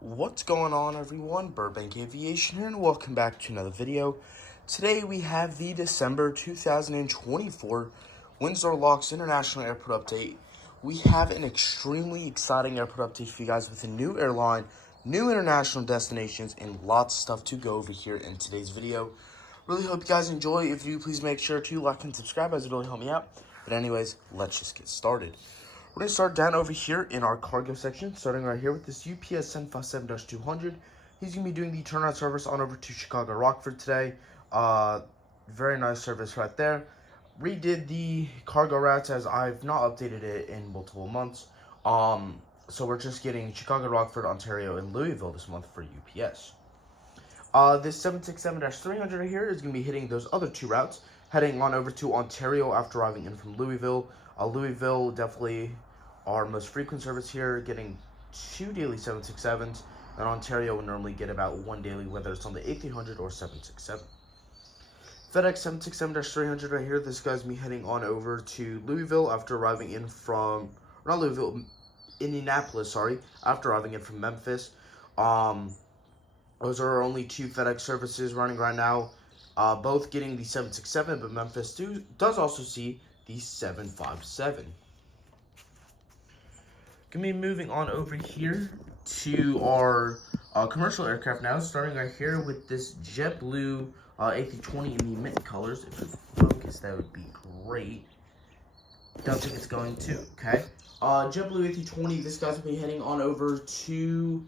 What's going on, everyone? Burbank Aviation here, and welcome back to another video. Today we have the December 2024 Windsor Locks International Airport update. We have an extremely exciting airport update for you guys with a new airline, new international destinations, and lots of stuff to go over here in today's video. Really hope you guys enjoy. If you do, please make sure to like and subscribe, as it really help me out. But anyways, let's just get started. We're going to start down over here in our cargo section, starting right here with this UPS 757-200. He's going to be doing the turnaround service on over to Chicago Rockford today. Very nice service right there. Redid the cargo routes as I've not updated it in multiple months. So we're just getting Chicago, Rockford, Ontario, and Louisville this month for UPS. This 767-300 right here is going to be hitting those other two routes, heading on over to Ontario after arriving in from Louisville. Louisville, definitely our most frequent service here, getting 2 daily 767s, and Ontario will normally get about 1 daily, whether it's on the 1800 or 767. FedEx 767-300 right here, this guy's me heading on over to Louisville after arriving in from, not Louisville, Indianapolis, sorry, after arriving in from Memphis. Those are our only two FedEx services running right now, both getting the 767, but Memphis does also see the 757. Gonna be moving on over here to our commercial aircraft now, starting right here with this JetBlue A320 in the mint colors. If it focus, that would be great. Don't think it's going to. Okay. JetBlue A320. This guy's gonna be heading on over to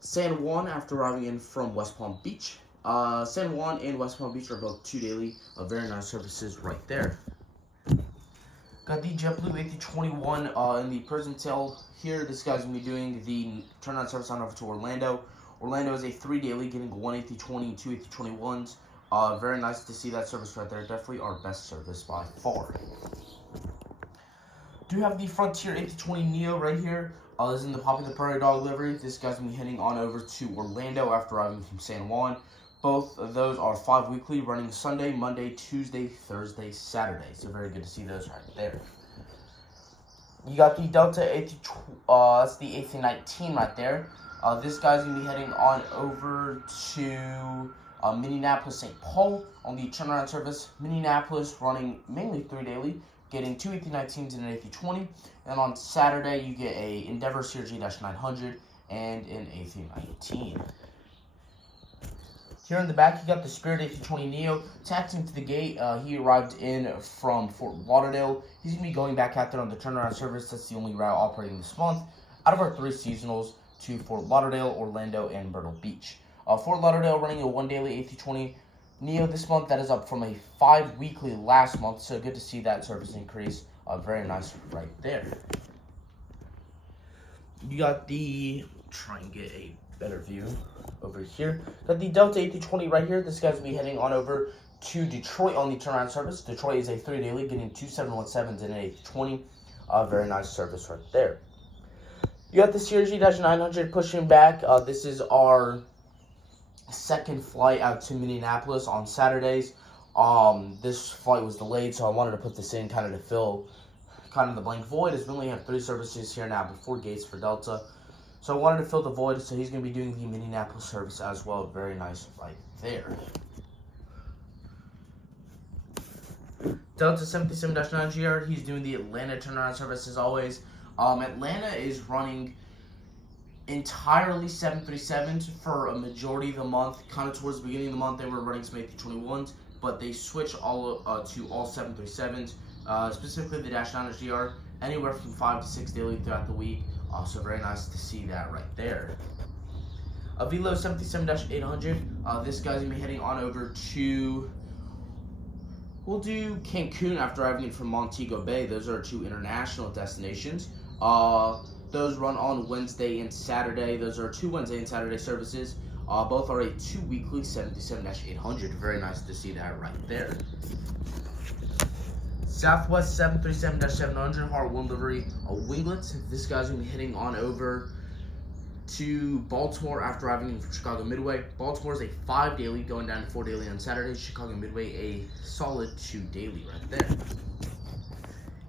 San Juan after arriving in from West Palm Beach. San Juan and West Palm Beach are both 2 daily. Very nice services right there. Got the JetBlue A321 in the prison tail here. This guy's going to be doing the turnaround service on over to Orlando. Orlando is a 3 daily, getting 1 A320 and 2 A321s. Very nice to see that service right there. Definitely our best service by far. Do have the Frontier A320neo right here. This is in the Poppy the Prairie Dog livery. This guy's going to be heading on over to Orlando after arriving from San Juan. Both of those are 5 weekly, running Sunday, Monday, Tuesday, Thursday, Saturday. So very good to see those right there. You got the Delta that's the A319 right there. This guy's going to be heading on over to Minneapolis, St. Paul on the turnaround service. Minneapolis running mainly 3 daily, getting 2 A319s and an A320. And on Saturday, you get a Endeavor CRG-900 and an A319. Here in the back, you got the Spirit A320neo taxiing to the gate. He arrived in from Fort Lauderdale. He's going to be going back out there on the turnaround service. That's the only route operating this month out of our 3 seasonals to Fort Lauderdale, Orlando, and Myrtle Beach. Fort Lauderdale running a 1 daily A320neo this month. That is up from a 5 weekly last month. So good to see that service increase. Very nice right there. You got the, try and get a better view over here. Got the Delta A320 right here. This guy's going to be heading on over to Detroit on the turnaround service. Detroit is a 3 daily, getting 2 717s and an A320. Very nice service right there. You got the CRG-900 pushing back. This is our second flight out to Minneapolis on Saturdays. This flight was delayed, so I wanted to put this in kind of to fill kind of the blank void, as we only have 3 services here now before gates for Delta. So I wanted to fill the void, so he's going to be doing the Minneapolis service as well. Very nice right there. Delta 77-9GR, he's doing the Atlanta turnaround service as always. Atlanta is running entirely 737s for a majority of the month. Kind of towards the beginning of the month, they were running some A321s, but they switched all to all 737s, specifically the -9GR, anywhere from 5 to 6 daily throughout the week. Also, very nice to see that right there. Velo 77-800. This guy's gonna be heading on over to. We'll do Cancun after arriving in from Montego Bay. Those are 2 international destinations. Those run on Wednesday and Saturday. Those are 2 Wednesday and Saturday services. Both are a 2 weekly 77-800. Very nice to see that right there. Southwest 737-700, Heart 1 livery, winglets. This guy's going to be heading on over to Baltimore after arriving in from Chicago Midway. Baltimore is a 5 daily, going down to 4 daily on Saturdays. Chicago Midway, a solid 2 daily right there.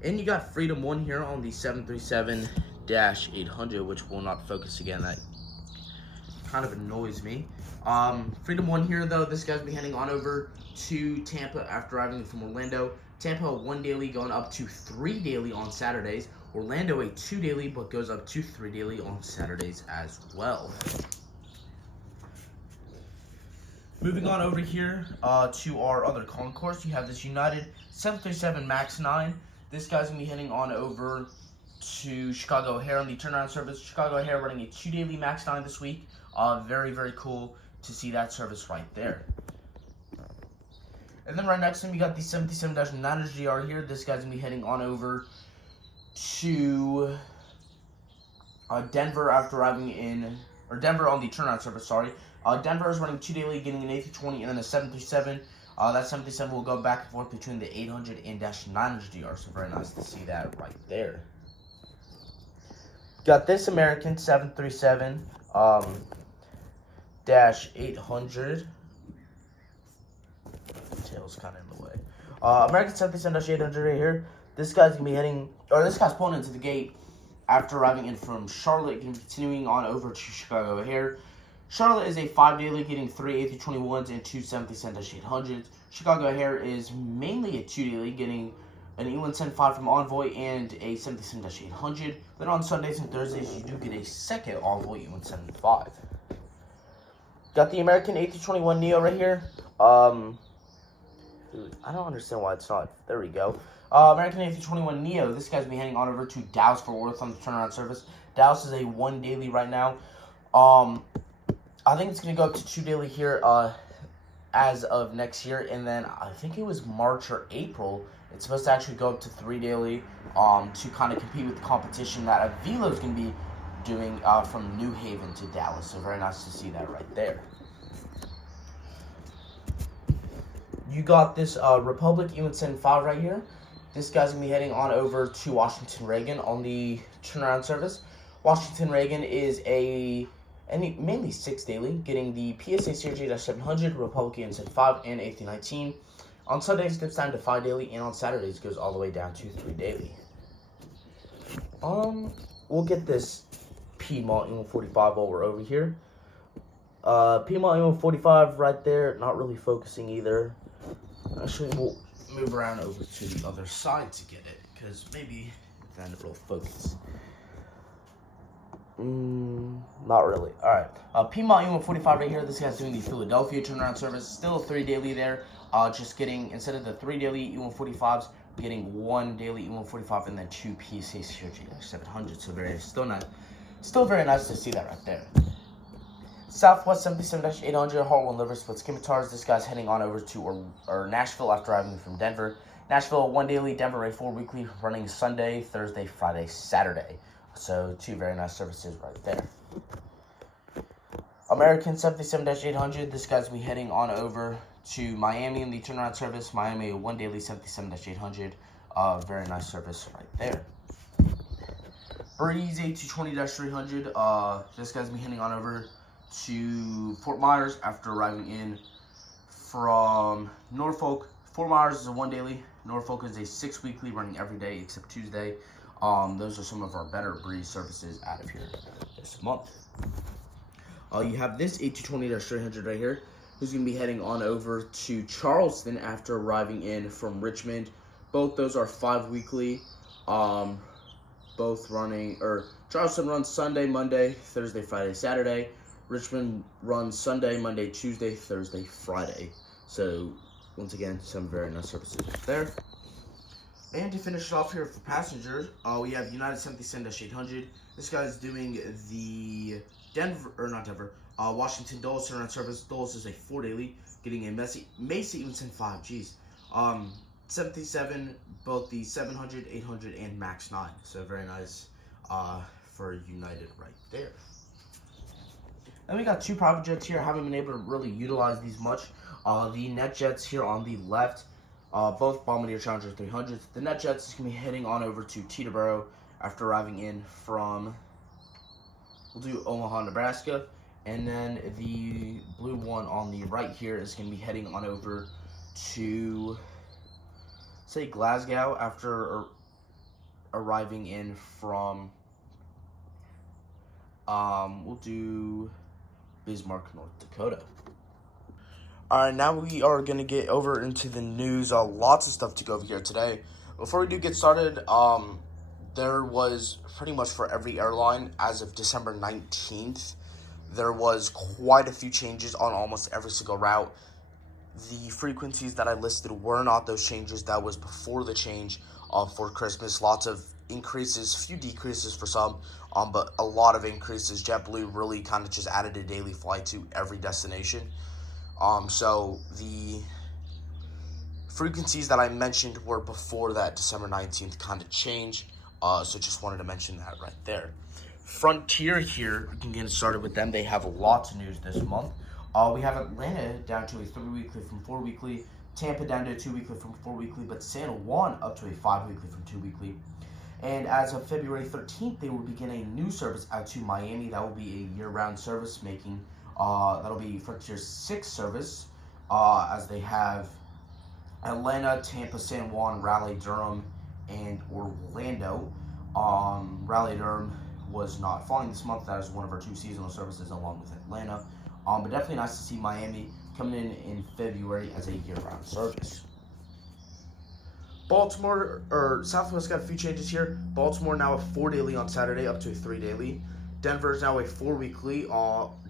And you got Freedom 1 here on the 737-800, which will not focus again. That kind of annoys me. Freedom 1 here, though. This guy's be heading on over to Tampa after arriving from Orlando. Tampa 1 daily going up to 3 daily on Saturdays. Orlando a 2 daily but goes up to 3 daily on Saturdays as well. Moving on over here to our other concourse, you have this United 737 MAX 9. This guy's going to be heading on over to Chicago O'Hare on the turnaround service. Chicago O'Hare running a 2 daily MAX 9 this week. Very, very cool to see that service right there. And then right next to him, you got the 77-9 GR here. This guy's going to be heading on over to Denver after arriving in, or Denver on the turnaround service, sorry. Denver is running 2 daily, getting an A320 and then a 737. That 737 will go back and forth between the 800 and -900 GR, so very nice to see that right there. Got this American 737 -800. Tail's kind of in the way. American 737-800 right here. This guy's gonna be heading, or this guy's pulling into the gate after arriving in from Charlotte, continuing on over to Chicago O'Hare. Charlotte is a 5 daily, getting 3 A321s and 2 737-800s. Chicago O'Hare is mainly a 2 daily, getting an E175 from Envoy and a 737-800. Then on Sundays and Thursdays, you do get a second Envoy E175. Got the American A321neo right here. I don't understand why it's not. There we go. American A321neo. This guy's be heading on over to Dallas Fort Worth on the turnaround service. Dallas is a 1 daily right now. I think it's going to go up to 2 daily here as of next year. And then I think it was March or April. It's supposed to actually go up to 3 daily to kind of compete with the competition that Avila is going to be doing from New Haven to Dallas. So very nice to see that right there. You got this Republic E175 right here. This guy's going to be heading on over to Washington Reagan on the turnaround service. Washington Reagan is mainly 6 daily, getting the PSA CRJ-700, Republic E175, and A319. On Sundays, it goes down to 5 daily, and on Saturdays, it goes all the way down to 3 daily. We'll get this Piedmont E145 while we're over here. Piedmont E145 right there, not really focusing either. Actually, we'll move around over to the other side to get it, because maybe then it'll focus. Not really. Alright. Piedmont E145 right here. This guy's doing the Philadelphia turnaround service. Still a 3 daily there. Just getting, instead of the 3 daily E145s, getting 1 daily E145 and then 2 PSA CRJ-700. So still very nice to see that right there. Southwest 77-800 Heartland Liver Split Scimitars. This guy's heading on over to Nashville after arriving from Denver. Nashville 1 daily, Denver a 4 weekly, running Sunday, Thursday, Friday, Saturday. So 2 very nice services right there. American 77-800. This guy's going to be heading on over to Miami in the turnaround service. Miami 1 daily 77-800. Very nice service right there. Breeze A220-300. This guy's going to be heading on over to Fort Myers after arriving in from Norfolk. Fort Myers is a 1 daily. Norfolk is a 6 weekly, running every day except Tuesday. Those are some of our better Breeze services out of here this month. You have this A220-300 right here, who's going to be heading on over to Charleston after arriving in from Richmond. Both those are 5 weekly. Both running, Charleston runs Sunday, Monday, Thursday, Friday, Saturday. Richmond runs Sunday, Monday, Tuesday, Thursday, Friday. So, once again, some very nice services there. And to finish it off here for passengers, we have United 77-800. This guy's doing the Washington Dulles turnaround service. Dulles is a 4 daily, getting a Mesa E175. Geez. 737, both the 700, 800, and MAX 9. So very nice for United right there. And we got 2 private jets here. I haven't been able to really utilize these much. The NetJets here on the left. Both Bombardier Challenger 300s. The NetJets is going to be heading on over to Teterboro after arriving in from, we'll do Omaha, Nebraska. And then the blue one on the right here is going to be heading on over to, say, Glasgow after arriving in from, we'll do Bismarck, North Dakota. Alright, now we are going to get over into the news. Lots of stuff to go over here today. Before we do get started, there was pretty much for every airline as of December 19th, there was quite a few changes on almost every single route. The frequencies that I listed were not those changes. That was before the change for Christmas. Lots of increases, few decreases for some, but a lot of increases. JetBlue really kind of just added a daily flight to every destination. So the frequencies that I mentioned were before that December 19th kind of change. So just wanted to mention that right there. Frontier here, we can get started with them. They have lots of news this month. We have Atlanta down to a 3-weekly from 4-weekly, Tampa down to a 2-weekly from 4-weekly, but San Juan up to a 5-weekly from 2-weekly. And as of February 13th, they will begin a new service out to Miami. That will be a year-round service, making that'll be Frontier's 6th service, as they have Atlanta, Tampa, San Juan, Raleigh-Durham, and Orlando. Raleigh-Durham was not flying this month. That is one of our 2 seasonal services along with Atlanta. But definitely nice to see Miami coming in February as a year-round service. Baltimore, or Southwest got a few changes here. Baltimore now a 4 daily on Saturday, up to a 3 daily. Denver is now a 4-weekly,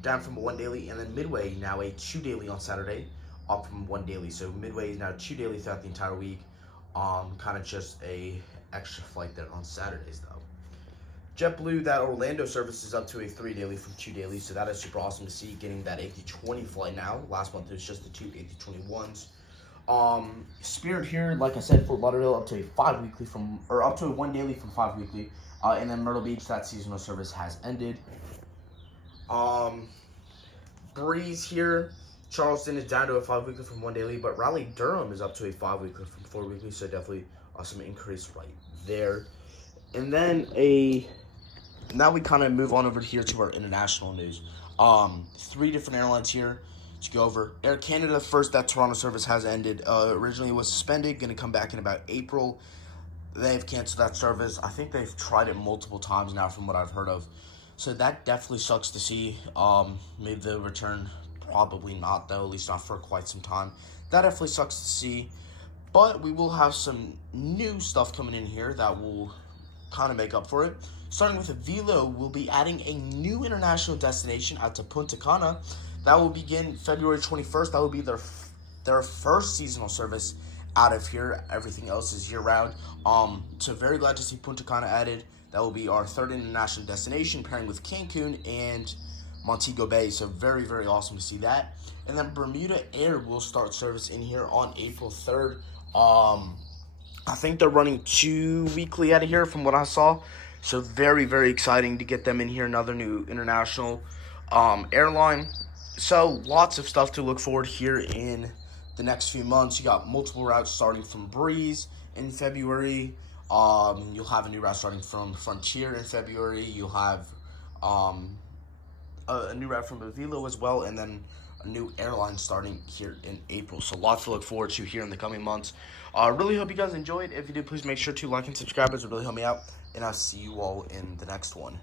down from a 1 daily. And then Midway now a 2 daily on Saturday, up from 1 daily. So Midway is now 2 daily throughout the entire week. Kind of just a extra flight there on Saturdays, though. JetBlue, that Orlando service is up to a 3 daily from 2 daily, so that is super awesome to see, getting that A320 flight now. Last month it was just the 2 A321s. Spirit here, like I said, Fort Lauderdale up to a 5-weekly from, or up to a 1 daily from 5-weekly. And then Myrtle Beach, that seasonal service has ended. Breeze here, Charleston is down to a 5-weekly from 1 daily, but Raleigh-Durham is up to a 5-weekly from 4-weekly, so definitely some increase right there. And then now we kind of move on over here to our international news. 3 different airlines here to go over. Air Canada first, that Toronto service has ended. Originally it was suspended, going to come back in about April. They've canceled that service. I think they've tried it multiple times now from what I've heard of. So that definitely sucks to see. Maybe they'll return. Probably not, though, at least not for quite some time. That definitely sucks to see. But we will have some new stuff coming in here that will kind of make up for it. Starting with Velo, we'll be adding a new international destination out to Punta Cana. That will begin February 21st. That will be their first seasonal service out of here. Everything else is year-round. So very glad to see Punta Cana added. That will be our 3rd international destination, pairing with Cancun and Montego Bay. So very, very awesome to see that. And then Bermuda Air will start service in here on April 3rd. I think they're running 2 weekly out of here from what I saw. So very, very exciting to get them in here. Another new international airline. So lots of stuff to look forward here in the next few months. You got multiple routes starting from Breeze in February. You'll have a new route starting from Frontier in February. You'll have a new route from Velo as well, and then a new airline starting here in April. So lots to look forward to here in the coming months. Really hope you guys enjoyed. If you did, please make sure to like and subscribe. It would really help me out. And I'll see you all in the next one.